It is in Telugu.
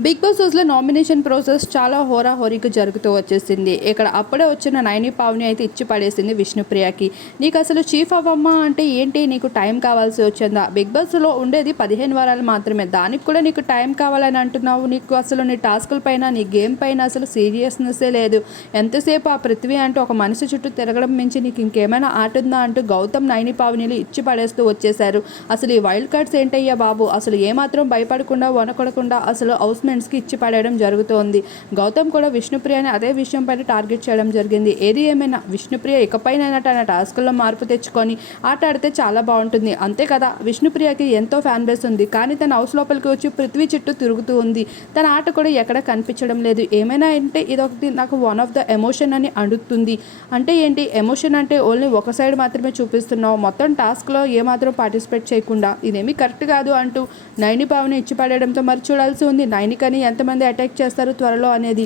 బిగ్ బాస్ హౌస్లో నామినేషన్ ప్రాసెస్ చాలా హోరాహోరీగా జరుగుతూ వచ్చేసింది. ఇక్కడ అప్పుడే వచ్చిన నైని పావుని అయితే ఇచ్చి పడేసింది విష్ణుప్రియకి. నీకు అసలు చీఫ్ అవ్వమ్మా అంటే ఏంటి? నీకు టైం కావాల్సి వచ్చిందా? బిగ్ బాస్లో ఉండేది పదిహేను వారాలు మాత్రమే. దానికి కూడా నీకు టైం కావాలని అంటున్నావు. నీకు అసలు నీ టాస్కుల పైన నీ గేమ్ పైన అసలు సీరియస్నెస్సే లేదు. ఎంతసేపు ఆ పృథ్వీ అంటూ ఒక మనిషి చుట్టూ తిరగడం మించి నీకు ఇంకేమైనా ఆట ఉందా అంటూ గౌతమ్ నైని పావునిలు ఇచ్చి పడేస్తూ వచ్చేశారు. అసలు ఈ వైల్డ్ కార్డ్స్ ఏంటయ్యా బాబు? అసలు ఏమాత్రం భయపడకుండా వనకొడకుండా అసలు అవసరం హౌస్మెంట్స్కి ఇచ్చి పడేయడం జరుగుతోంది. గౌతమ్ కూడా విష్ణుప్రియని అదే విషయం పైన టార్గెట్ చేయడం జరిగింది. ఏది ఏమైనా విష్ణుప్రియ ఇకపైన తన టాస్క్లో మార్పు తెచ్చుకొని ఆట ఆడితే చాలా బాగుంటుంది. అంతే కదా విష్ణుప్రియకి ఎంతో ఫ్యాన్ బేస్ ఉంది. కానీ తన హౌస్ లోపలికి వచ్చి పృథ్వీ చుట్టూ తిరుగుతూ ఉంది. తన ఆట కూడా ఎక్కడ కనిపించడం లేదు. ఏమైనా అంటే ఇదొకటి నాకు వన్ ఆఫ్ ద ఎమోషన్ అని అడుగుతుంది. అంటే ఏంటి? ఎమోషన్ అంటే ఓన్లీ ఒక సైడ్ మాత్రమే చూపిస్తున్నావు. మొత్తం టాస్క్లో ఏమాత్రం పార్టిసిపేట్ చేయకుండా. ఇదేమీ కరెక్ట్ కాదు అంటూ నైని భావన ఇచ్చి పడేయడంతో మరి చూడాల్సి ఉంది. నైనికని ఎంతమంది అటాక్ చేస్తారు త్వరలో అనేది